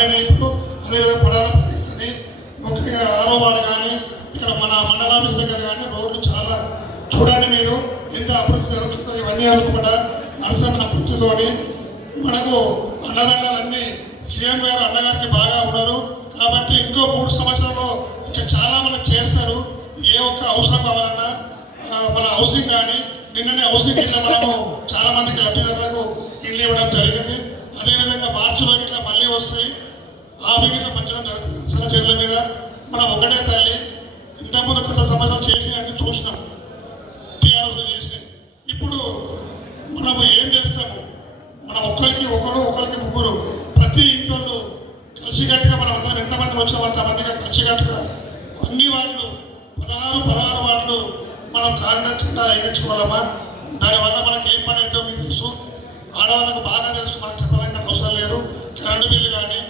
ఇప్పుడు అదేవిధంగా పడాలపల్లి కానీ ముఖ్యంగా ఆరోవాడ కానీ ఇక్కడ మన మండలాఫీస్ దగ్గర కానీ రోడ్లు చాలా చూడండి మీరు ఎంత అభివృద్ధి జరుగుతుందో. ఇవన్నీ కూడా నడుస్తున్న అభివృద్ధితోని మనకు అన్నదండాలన్నీ సీఎం గారు అన్నగారికి బాగా ఉన్నారు కాబట్టి ఇంకో 3 సంవత్సరాల్లో ఇంకా చాలా మనకు చేస్తారు. ఏ ఒక్క అవసరం కావాలన్నా మన హౌసింగ్ కానీ నిన్ననే హౌసింగ్ ఇట్లా మనము చాలా మందికి లబ్ధిదారులకు ఇల్లు ఇవ్వడం జరిగింది. అదేవిధంగా మార్చిలో ఇట్లా మళ్ళీ వస్తాయి ఆ విధంగా పంచడం జరుగుతుంది. అసలు చెట్ల మీద మనం ఒకటే తల్లి ఇంతకుముందు కొత్త సంవత్సరం చేసి అన్ని చూసినాం, టీఆర్ఎస్ చేసినాయి. ఇప్పుడు మనము ఏం చేస్తాము, మనం ఒకరికి ముగ్గురు ప్రతి ఇంట్లో కలిసికట్టుగా మనం అందరం ఎంతమంది వచ్చామో అంతమందిగా కలిసికట్టుగా అన్ని వార్డులు 16 వార్డులు మనం కాంగ్రెస్ జెండా ఎగించుకోవాలమ్మా. దానివల్ల మనకి ఏం పని అవుతుందో మీకు తెలుసు, ఆడవాళ్ళకు బాగా తెలుసు, మనకు చెప్పడానికి అవసరం లేదు. కరెంటు బిల్లు కానీ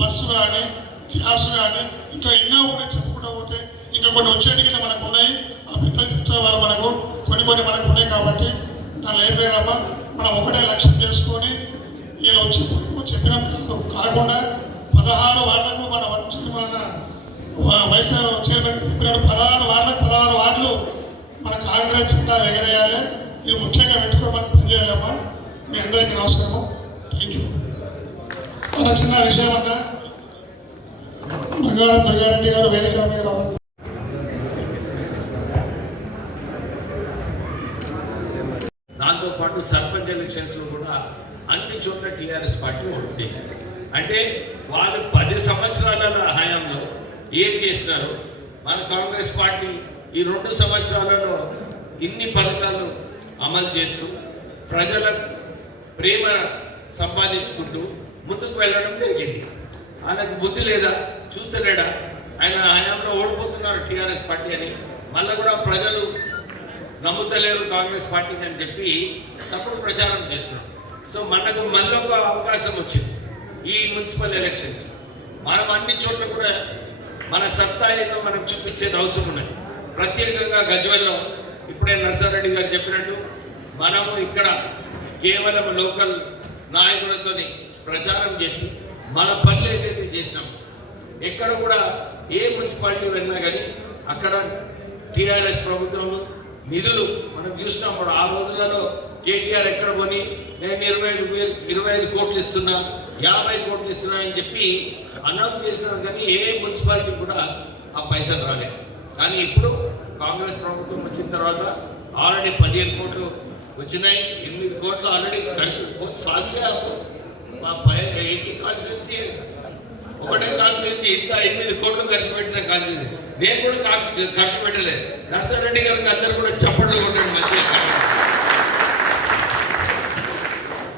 బస్సు కానీ గ్యాస్ కానీ ఇంకా ఎన్నో ఉన్నాయి, చెప్పుకుంటూ పోతే ఇంకా కొన్ని వచ్చేటికి మనకు ఉన్నాయి. ఆ పెద్దలు చెప్తున్న వాళ్ళు మనకు కొన్ని మనకు ఉన్నాయి కాబట్టి దానిలో ఏం లేదమ్మా. మనం ఒకటే లక్ష్యం చేసుకొని వీళ్ళు వచ్చి చెప్పినాం కాకుండా 16 వార్డులకు మన వైస్ చైర్మన్ చెప్పినట్టు 16 వార్డులు మన కాంగ్రెస్ జెండా ఎగరేయాలి. ఇది ముఖ్యంగా పెట్టుకొని మనం పనిచేయాలమ్మా. మీ అందరికీ నమస్కారం, థ్యాంక్ యూ. మన చిన్న విషయం అన్నా బంగారం దుర్గారెడ్డి గారు వేదిక మీద రావాలి. దాంతోపాటు సర్పంచ్ ఎలక్షన్స్లో కూడా అన్ని చోట్ల టీఆర్ఎస్ పార్టీ ఉంటుంది. అంటే వాళ్ళు 10 సంవత్సరాల హయాంలో ఏం చేసినారు, మన కాంగ్రెస్ పార్టీ ఈ 2 సంవత్సరాలలో ఇన్ని పథకాలు అమలు చేస్తూ ప్రజల ప్రేమ సంపాదించుకుంటూ ముందుకు వెళ్ళడం జరిగింది. ఆయనకు బుద్ధి లేదా, చూస్తలేడా? ఆయన హయాంలో ఓడిపోతున్నారు టీఆర్ఎస్ పార్టీ అని, మళ్ళీ కూడా ప్రజలు నమ్ముతలేరు కాంగ్రెస్ పార్టీని అని చెప్పి తప్పుడు ప్రచారం చేస్తున్నాం. సో మనకు మళ్ళీ ఒక అవకాశం వచ్చింది ఈ మున్సిపల్ ఎలక్షన్స్. మనం అన్ని చోట్ల కూడా మన సత్తా ఏదో మనం చూపించేది అవసరం ఉన్నది. ప్రత్యేకంగా గజ్వెల్లో ఇప్పుడే నర్సారెడ్డి గారు చెప్పినట్టు మనము ఇక్కడ కేవలం లోకల్ నాయకులతో ప్రచారం చేసి మన పనులు ఏదైతే చేసినాము, ఎక్కడ కూడా ఏ మున్సిపాలిటీ వెళ్ళినా కానీ అక్కడ టీఆర్ఎస్ ప్రభుత్వంలో నిధులు మనం చూసినప్పుడు ఆ రోజులలో కేటీఆర్ ఎక్కడ కొని నేను 25 కోట్లు ఇస్తున్నా, 50 కోట్లు ఇస్తున్నా అని చెప్పి అనౌన్స్ చేసినారు. కానీ ఏ మున్సిపాలిటీ కూడా ఆ పైసలు రాలేదు. కానీ ఇప్పుడు కాంగ్రెస్ ప్రభుత్వం వచ్చిన తర్వాత ఆల్రెడీ 15 కోట్లు వచ్చినాయి, 8 కోట్లు ఆల్రెడీ ఫాస్ట్గా మా కాన్స్టిట్యున్సీ ఒకటే కాన్స్టిట్యున్సీ ఇంత 8 కోట్లు ఖర్చు పెట్టిన కాన్స్టిట్యున్సీ. నేను కూడా ఖర్చు పెట్టలేదు. నర్సారెడ్డి గారికి అందరూ కూడా చప్పట్లు కొట్టండి మంచిగా.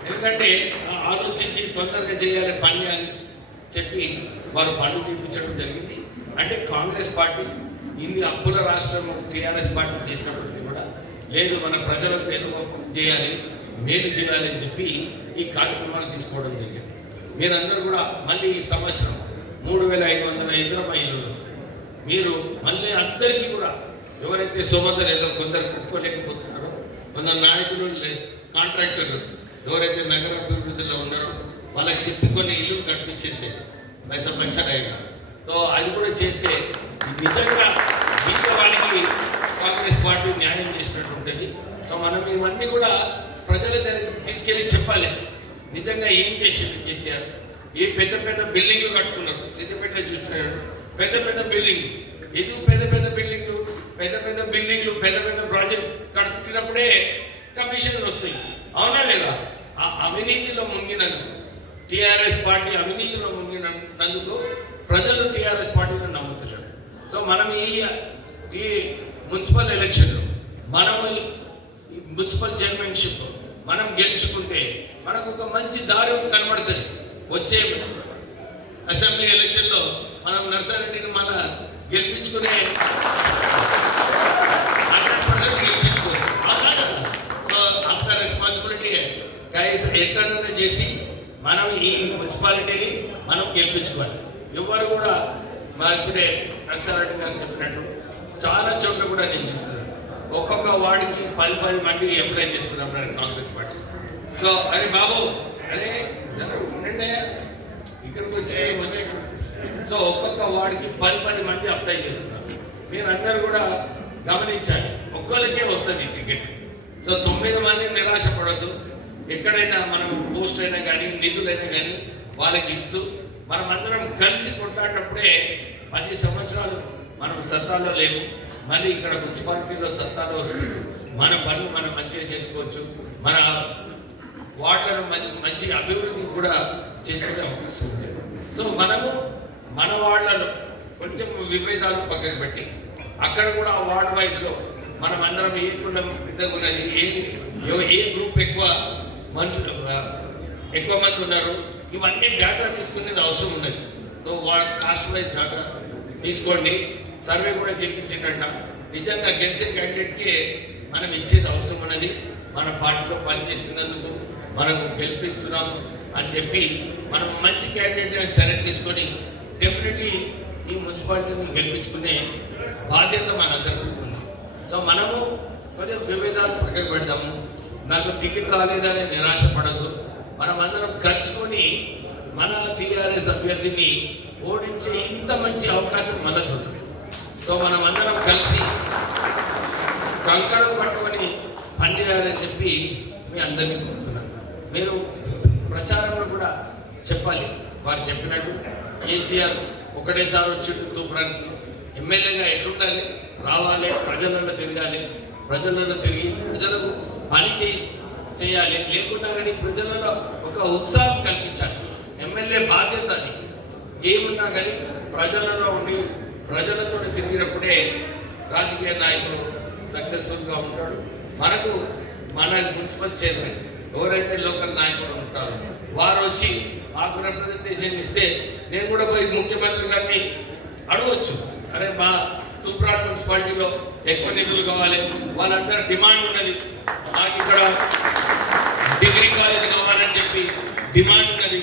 ఎందుకంటే ఆలోచించి తొందరగా చేయాలి పని అని చెప్పి వారు పనులు చేయించడం జరిగింది. అంటే కాంగ్రెస్ పార్టీ ఇన్ని అప్పుల రాష్ట్రం టీఆర్ఎస్ పార్టీ చేసినప్పటికీ కూడా లేదు, మన ప్రజలకు ఏదో చేయాలి, మేలు చేయాలి అని చెప్పి ఈ కార్యక్రమాలు తీసుకోవడం జరిగింది. మీరందరూ కూడా మళ్ళీ ఈ సంవత్సరం 3500 ఇందిరమ్మ ఇల్లులు వస్తాయి. మీరు మళ్ళీ అందరికీ కూడా ఎవరైతే సోమదర్ ఏదో కొందరు కుట్టుకోలేకపోతున్నారో, కొందరు నాయకులు కాంట్రాక్టర్లు ఎవరైతే నగర అభివృద్ధిలో ఉన్నారో వాళ్ళకి చెప్పి కొన్ని ఇల్లు కట్టించేసే పైసా పంచారాయిగా. సో అది కూడా చేస్తే నిజంగా మిగతా వాళ్ళకి కాంగ్రెస్ పార్టీ న్యాయం చేసినట్టు ఉంటుంది. సో మనం ఇవన్నీ కూడా ప్రజల దగ్గరికి తీసుకెళ్ళి చెప్పాలి నిజంగా ఏం చేసిండు కేసీఆర్. ఏ పెద్ద పెద్ద బిల్డింగ్లు కట్టుకున్నారు, సిద్దిపేట చూస్తున్నారు, పెద్ద పెద్ద బిల్డింగ్. ఎందుకు పెద్ద పెద్ద బిల్డింగ్లు పెద్ద పెద్ద ప్రాజెక్ట్ కట్టినప్పుడే కమిషన్లు వస్తాయి, అవునా లేదా? ఆ అవినీతిలో మునిగినందుకు టీఆర్ఎస్ పార్టీ అవినీతిలో మునిగినందుకు ప్రజలు టీఆర్ఎస్ పార్టీని నమ్ముతున్నారు. సో మనం ఈ మున్సిపల్ ఎలక్షన్లో మనము మున్సిపల్ చైర్మన్షిప్ మనం గెలుచుకుంటే మనకు ఒక మంచి దారి కనబడుతుంది. వచ్చే అసెంబ్లీ ఎలక్షన్లో మనం నర్సారెడ్డిని మన గెలిపించుకునే 100% గెలిపించుకోవాలి. సో అంత రెస్పాన్సిబిలిటీ గైస్ ఎట్లా చేసి మనం ఈ మున్సిపాలిటీని మనం గెలిపించుకోవాలి. ఎవరు కూడా ఇప్పుడే నర్సారెడ్డి గారు చెప్పినట్టు చాలా చోట్ల కూడా నేను చూస్తున్నాను, ఒక్కొక్క వార్డుకి 10 మంది అప్లై చేస్తున్నారు కాంగ్రెస్ పార్టీ. సో అది బాబు అదే ఉండే ఇక్కడ ఇక్కడికి వచ్చే సో ఒక్కొక్క వార్డుకి 10 మంది అప్లై చేస్తున్నారు. మీరు అందరు కూడా గమనించాలి, ఒక్కరికే వస్తుంది టికెట్. సో 9 మంది నిరాశపడద్దు. ఎక్కడైనా మనం పోస్ట్ అయినా కానీ నిధులైనా కానీ వాళ్ళకి ఇస్తూ మనం అందరం కలిసి కొట్లాడినప్పుడే 10 సంవత్సరాలు మనం సత్తాలో లేము, మళ్ళీ ఇక్కడ మున్సిపాలిటీలో సత్తాలో వస్తుంది. మన పనులు మనం మంచిగా చేసుకోవచ్చు, మన వార్డులను మంచి అభివృద్ధి కూడా చేసుకునే అవకాశం ఉంది. సో మనము మన వార్డులలో కొంచెం విభేదాలు పక్కకు పెట్టి అక్కడ కూడా ఆ వార్డ్ వైజ్లో మనం అందరం ఏ కులం పెద్దగా ఉన్నది, ఏ గ్రూప్ ఎక్కువ మంది ఉన్నారు, ఇవన్నీ డేటా తీసుకునేది అవసరం ఉన్నది. సో వాళ్ళ కాస్ట్ వైజ్ డేటా తీసుకోండి. సర్వే కూడా చేయించిందంట. నిజంగా గెలిచే క్యాండిడేట్కి మనం ఇచ్చేది అవసరం ఉన్నది. మన పార్టీలో పనిచేస్తున్నందుకు మనకు గెలిపిస్తున్నాము అని చెప్పి మనం మంచి క్యాండిడేట్ని సెలెక్ట్ చేసుకొని డెఫినెట్లీ ఈ మున్సిపాలిటీని గెలిపించుకునే బాధ్యత మనందరికీ ఉంది. సో మనము కొద్దిగా విభేదాలు పక్కకు పెడదాము. నాకు టికెట్ రాలేదని నిరాశపడదు. మనం అందరం కలుసుకొని మన టీఆర్ఎస్ అభ్యర్థిని ఓడించే ఇంత మంచి అవకాశం మనకు దొరకదు. సో మనం అందరం కలిసి కంకణం పట్టుకొని పనిచేయాలని చెప్పి మీ అందరినీ కోరుతున్నాను. మీరు ప్రచారంలో కూడా చెప్పాలి. వారు చెప్పినట్టు కేసీఆర్ ఒకటేసారి వచ్చి తూపురానికి ఎమ్మెల్యేగా ఎట్లుండాలి, రావాలి, ప్రజలలో తిరగాలి, ప్రజలలో తిరిగి ప్రజలకు పని చేయాలి. లేకుండా కానీ ప్రజలలో ఒక ఉత్సాహం కల్పించాలి. ఎమ్మెల్యే బాధ్యత అది. ఏమున్నా కానీ ప్రజలలో ఉండి ప్రజలతో తిరిగినప్పుడే రాజకీయ నాయకుడు సక్సెస్ఫుల్గా ఉంటాడు. మన మున్సిపల్ చైర్మన్ ఎవరైతే లోకల్ నాయకులు ఉంటారో వారు వచ్చి మాకు రిప్రజెంటేషన్ ఇస్తే నేను కూడా పోయి ముఖ్యమంత్రి గారిని అడగవచ్చు, అరే మా తూప్రాన్ మున్సిపాలిటీలో ఎక్కువ నిధులు కావాలి, వాళ్ళందరూ డిమాండ్ ఉన్నది, నాకు ఇక్కడ డిగ్రీ కాలేజ్ కావాలని చెప్పి డిమాండ్ ఉన్నది.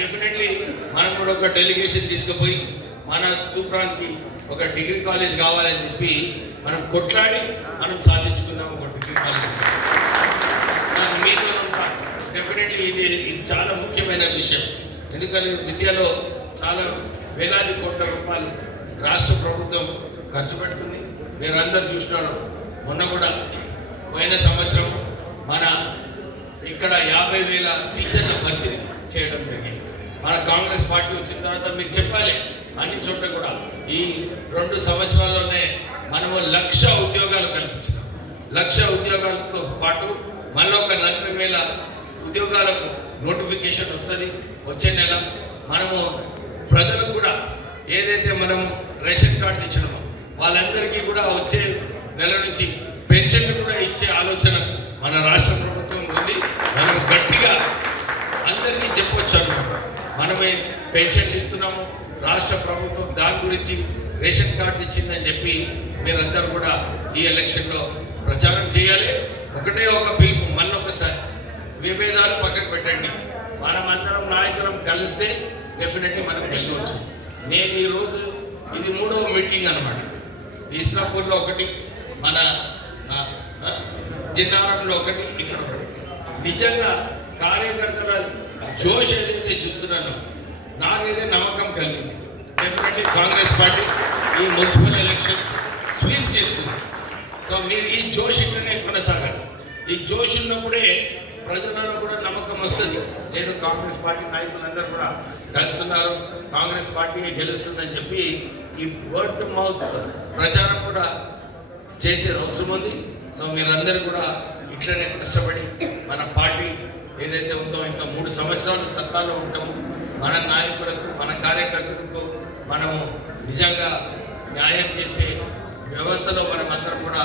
డెఫినెట్లీ మనం కూడా ఒక డెలిగేషన్ తీసుకుపోయి మన తూప్రాన్కి ఒక డిగ్రీ కాలేజ్ కావాలని చెప్పి మనం కొట్లాడి మనం సాధించుకుందాం ఒక డిగ్రీ కాలేజ్. మీతో డెఫినెట్లీ ఇది చాలా ముఖ్యమైన విషయం. ఎందుకంటే విద్యలో చాలా వేలాది కోట్ల రూపాయలు రాష్ట్ర ప్రభుత్వం ఖర్చు పెడుతుంది. మీరందరూ చూసినారు. మొన్న కూడా పోయిన సంవత్సరం మన ఇక్కడ 50,000 టీచర్ల భర్తీ చేయడం జరిగింది. మన కాంగ్రెస్ పార్టీ వచ్చిన తర్వాత మీరు చెప్పాలి అన్ని చోట్ల కూడా ఈ 2 సంవత్సరాల్లోనే మనము 1,00,000 ఉద్యోగాలు కల్పించినాం. 1,00,000 ఉద్యోగాలతో పాటు మళ్ళీ ఒక 40,000 ఉద్యోగాలకు నోటిఫికేషన్ వస్తుంది వచ్చే నెల. మనము ప్రజలకు కూడా ఏదైతే మనము రేషన్ కార్డు ఇచ్చినామో వాళ్ళందరికీ కూడా వచ్చే నెల నుంచి పెన్షన్లు కూడా ఇచ్చే ఆలోచన మన రాష్ట్ర ప్రభుత్వం ఉంది. మనం గట్టిగా అందరికీ చెప్పొచ్చు అన్నమాట. మనమే పెన్షన్ ఇస్తున్నాము, రాష్ట్ర ప్రభుత్వం దాని గురించి రేషన్ కార్డు ఇచ్చిందని చెప్పి మీరందరూ కూడా ఈ ఎలక్షన్లో ప్రచారం చేయాలి. ఒకటే ఒక పిలుపు, మళ్ళొకసారి విభేదాలు పక్కకు పెట్టండి. మనమందరం నాయకులం కలిస్తే డెఫినెట్లీ మనం వెళ్ళవచ్చు. నేను ఈరోజు ఇది 3వ మీటింగ్ అన్నమాట. ఈశ్వరపూర్లో ఒకటి, మన జిన్నారంలో ఒకటి, ఇక్కడ ఒకటి. నిజంగా కార్యకర్తల జోష్ ఏదైతే చూస్తున్నానో నాకైతే నమ్మకం కలిగింది. డెఫినెట్లీ కాంగ్రెస్ పార్టీ ఈ మున్సిపల్ ఎలక్షన్స్ స్వీప్ చేస్తుంది. సో మీరు ఈ జోష్ ఇట్లనే కొనసాగాలి. ఈ జోష్ ఉన్నప్పుడే ప్రజలలో కూడా నమ్మకం వస్తుంది. లేదు కాంగ్రెస్ పార్టీ నాయకులందరూ కూడా కలుస్తున్నారు, కాంగ్రెస్ పార్టీ గెలుస్తుందని చెప్పి ఈ వర్డ్ టు మౌత్ ప్రచారం కూడా చేసే అవసరం ఉంది. సో మీరందరూ కూడా ఇట్లనే కష్టపడి మన పార్టీ ఏదైతే ఉందో ఇంకా 3 సంవత్సరాలు సత్తాలో ఉంటాము. మన నాయకులకు, మన కార్యకర్తలకు మనము నిజంగా న్యాయం చేసే వ్యవస్థలో మనం అందరం కూడా